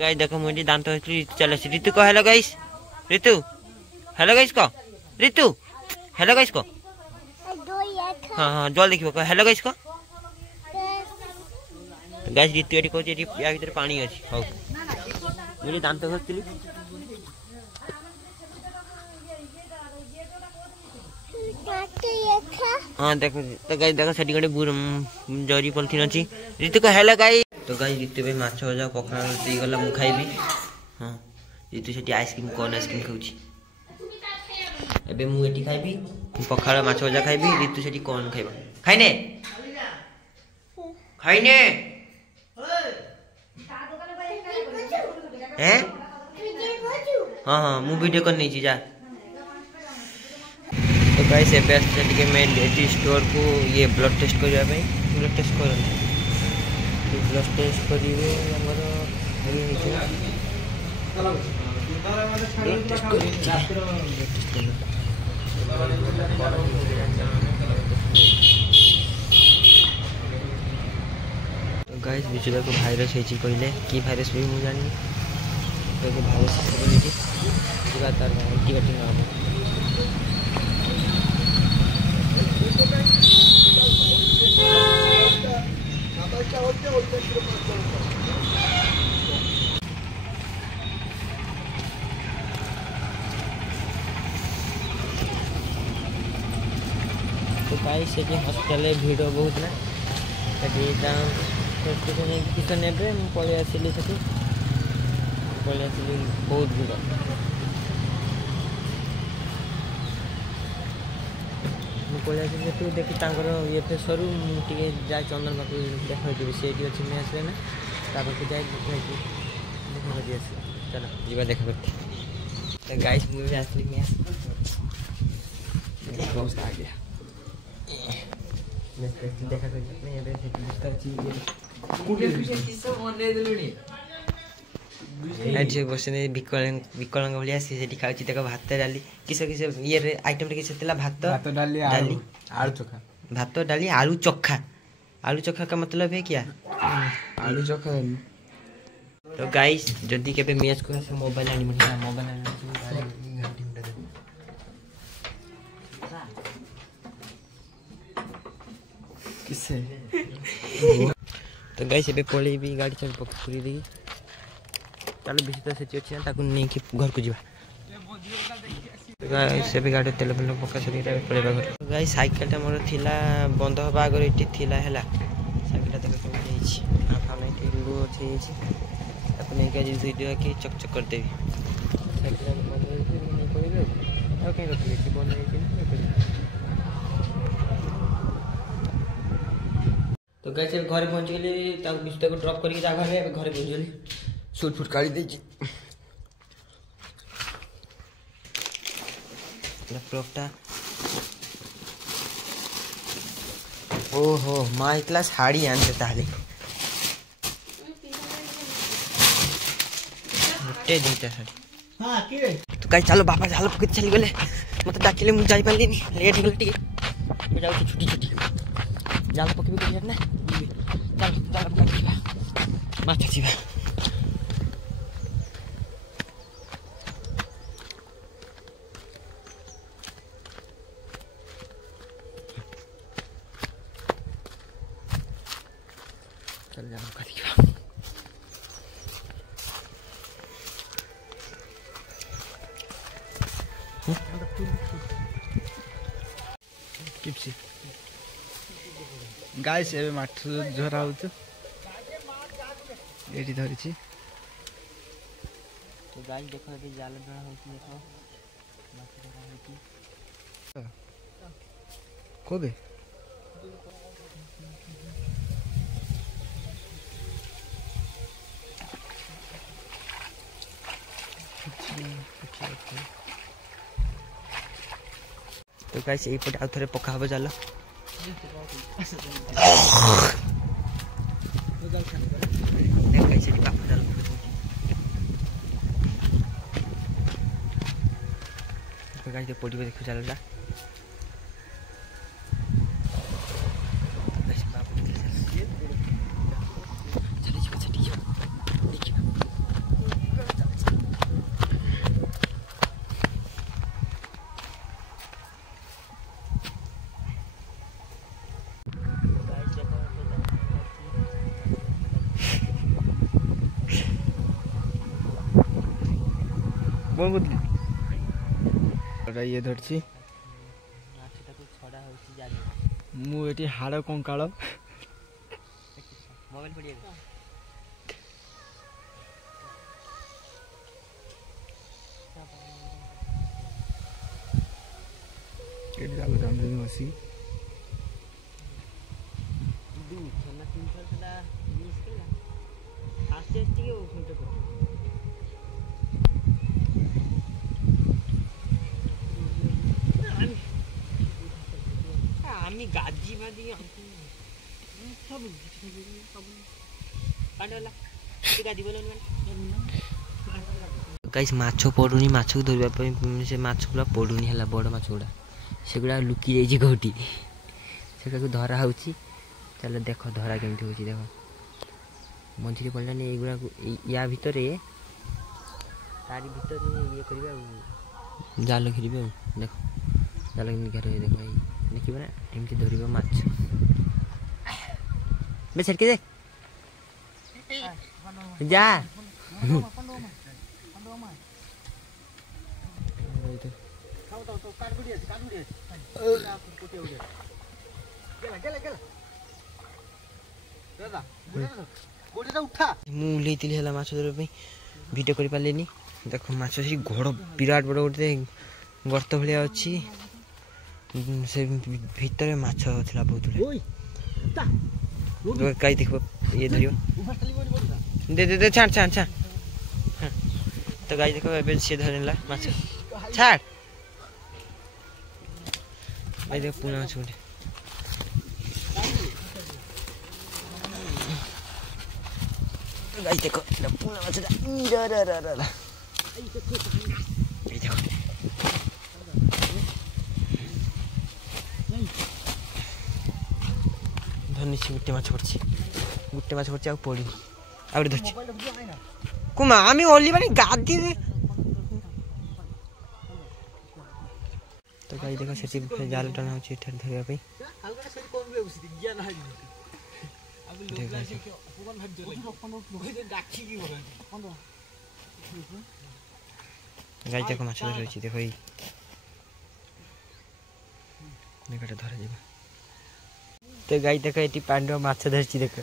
Guys देखो मुझे दांत चल ऋतु को हेलो गाइस ऋतु हेलो गाइस को ऋतु हेलो गाइस को हाँ हाँ जल देखो हेलो गाइस को गाइस ऋतु एटी कहूँ या भीतर पानी अच्छी हौ मुझे दांत घसली हाँ देखो तो गाइस देखो सेठी गोटे जरी पॉलिथिन अच्छी ऋतु को हेलो गाइस तो गाइस ऋतु भाई माछ भजा पखाड़ दे गला मु खाइबी हाँ ऋतु सेठी आइसक्रीम कोन आइसक्रीम खाउची एबे मु एठी खाइबी पखाड़ माछ भजा खाइबी ऋतु सेठी कोन खाइबा खाइने खाइने हैं हाँ हाँ मु वीडियो कर नहीं जा तो गाइस एबे आसे टिके मैं एटी स्टोर को ये ब्लड टेस्ट करबा पे ब्लड टेस्ट करन ब्लड टेस्ट करिवे हमर हेली निचे ब्लड टेस्ट करिवे तो गाइस बिचुला को भाइरस हेची कहले की भाइरस भी मु जानि तो भाइरस हेची पूरा तार एंटीबायोटिक ना तो गाइस से हॉस्पिटल भीड़ बहुत ना किस ने पलि आसली से पलि आसली बहुत भीड़ पलि आसली से देखी ये फेसरू मुझे जाए चंदन पाक देखी सी अच्छी मेस ना पाखे जाए देखा चलो जीवा देखा करते गाइस मुझे आसली मेस आ गया देखा बसने विकलांग भाई सी खाऊ भात डाली किस किस ये आइटम किस भात डाली आलू चोखा भात डाली आलू चोखा का मतलब है क्या आलू चोखा तो गाइस जदि के मेच को मोबाइल आनी मोबाइल किसे तो गाइस एबे पळे भी गाड़ी चल पूरी दी चलो बेसी तो सेची अछि ना नहीं कि घर को जीवा गाइस एबे गाड़ी तेल पेल पका सरी पळे घर गाइस साइकिल ता मोर थिला बंद होबा आगर इटी थिला हैला साइकिल ता को जाई छी आ फाने के लुडो अछि अपने के जी वीडियो के चक कर देबी साइकिल बंद नहीं कोइले आ के रखले कि बंद नहीं तो गाइस घर पहुंच गली विश्व को ड्रॉप करके घर घर पहुंच गली सूट फुट काढ़ी दे लैपटॉपटा ओहो माँ इतला साड़ी आनते ताले दुईटा साड़ी हां के तो गाइस चलो बाबा झाल पकड़ चली गले मत डाकिले मु जाई पाली नहीं लेट हो गली टिके मु जाऊ छुट्टी जाल पकड़ के ना चल माछ जीवा चल जाओ करिया किपसी गाइस एबे माठ झरा होत एठी धरि छी तो गाइस देखो एबे जाल धरा होती देखो माछ धरा होती कोबे तो गाइस एई पटे आउ थरे पका हबे जाल पड़े देखो चलता कौन बोलती ये धरछि मु एटी हाड़ कंकाल मोबाइल पड़ी एटी जाल जाम बसी আমি গাজি বাদি সব কাটলা তুই গাজি বলন গাইস মাছ পড়ুনি মাছ ধরিবা সে মাছ পুরা পড়ুনি ହେଲା বড় মাছ গুড়া সেগুলা লুকি যাইছি কোটি সেটাকে ধরা হଉଛି তাহলে দেখো ধরা কেମିତି হଉଛି দেখো ମଝିରେ ପଡ଼ିଲାନି ଏଇଗୁଡ଼ା ୟା ଭିତରେ ତାରି ଭିତରେ ଇଏ କରିବେ ଆଉ ଜାଲ ଘିରିବେ ଆଉ ଦେଖ ଜାଲ କେମିତି ଘେରିବେ ଦେଖ ଏଇ ଦେଖିବ ନା ଏମିତି ଧରିବ ମାଛ ବେ ସେଠି ଦେଖ ଯା ମୁଁ ଓହ୍ଲେଇଥିଲି ହେଲା ମାଛ ଧରିବା ପାଇଁ ଭିଡ଼ିଓ କରିପାରିଲିନି ଦେଖ ମାଛ ସେଠି ଘୋଡ଼ ବିରାଟ ବଡ଼ ଗୋଟେ ଗର୍ତ୍ତ ଭଳିଆ ଅଛି ସେ ଭିତରେ ମାଛ ଥିଲା ବହୁତ କାଇ ଦେଖିବ ଇଏ ଧରିବ ଦେ ଦେ ଦେ ଛାଡ଼ ଛାଡ଼ ଛାଡ଼ ତ ଗାଈ ଦେଖିବ ଏବେ ସିଏ ଧରିଲା ମାଛ ଛାଡ଼ ଗାଈ ଦେଖ ପୁଣା ମାଛ ଗୋଟେ गाइस देखो पूरा मछली देखो धनिसी गुटे माछ पड़छ आ पड़ी आ धरछि कुमा आमी ओली बानी गादी तो गाइस देखो सेठी जाल टना होछि एठार धरिया पे गाई देखो माछ धरछि देखो ई देखटा धरा जीवा तो गाई देखो एटी पांडव माछ धरछि देखो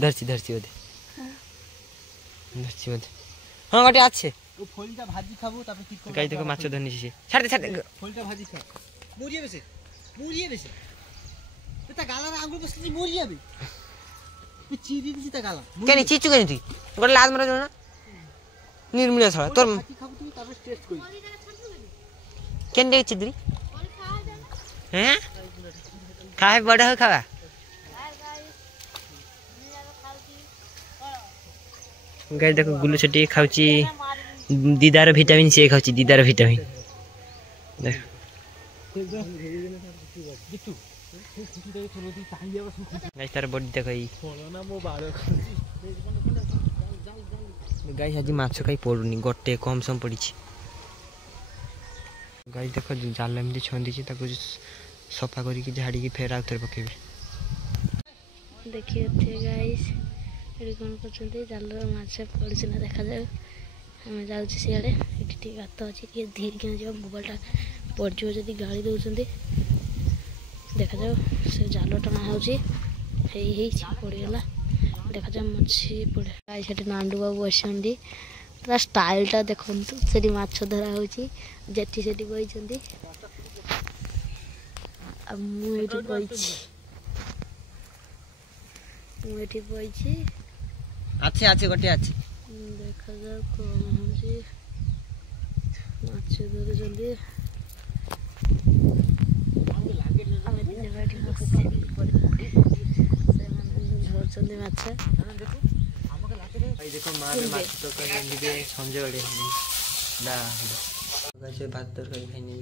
धरछि ओदे हां गटे आछे ओ फोलटा भाजी खाबो तापर की गाई देखो माछ धरनि से छाड़ दे फोलटा भाजी खा मुरिए बेसे ता गाला आंगुल बसली मुरिए बे चिरी दिसी ता गाला केनी चिचु केनी तू गोटे लाज मरा जोना निर्मूल छला तोर तापर टेस्ट कोई केन दे चिदरी हैं खाए बड़ा हो खावा गाय देखो गुल्लू छटी खाउची दीदार विटामिन सी खाउची दीदार विटामिन देख गाइस तार बॉडी देखो ई गाइस आज माछ काई पडुनी गोटे कम सम पड़ी गाइस देखो जाल एमती छंदी छी ताको सफा करी कि झाड़ी की फेर आउथर पकेबे देखिए थे गाइस एडी कोन करछन्ते जाल माछ पड़छ ना देखा जाय हम जाउ छी सियाडे एठी ठीक गात अछि कि धीर के जे मोबाइलटा पड़ जो जदी गाड़ी दउछन्ते देखा जाओ से जाल टना होची हेई पड़ी गला देखा जाओ मछी पड़े गाइस सेठी नांडू बाबू बसंदी पूरा स्टाइलटा देखंतु सेठी माछ धरा होची जेठी सेठी बइचंदी अब मु एठी बइची आछे आछे गोटे आछे देखा जाओ कोन होची माछ धरे जंदी देखो मारे माछ तो कर निबे संजय बड़े दा गाइस भात तरकारी खाइने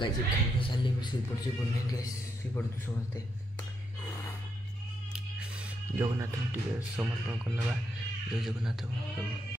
गाइस खाइने साले बसी पड़छ बोलने गाइस सी पड़ तो समझते जगन्नाथ टिके समर्पण करनबा जय जगन्नाथ।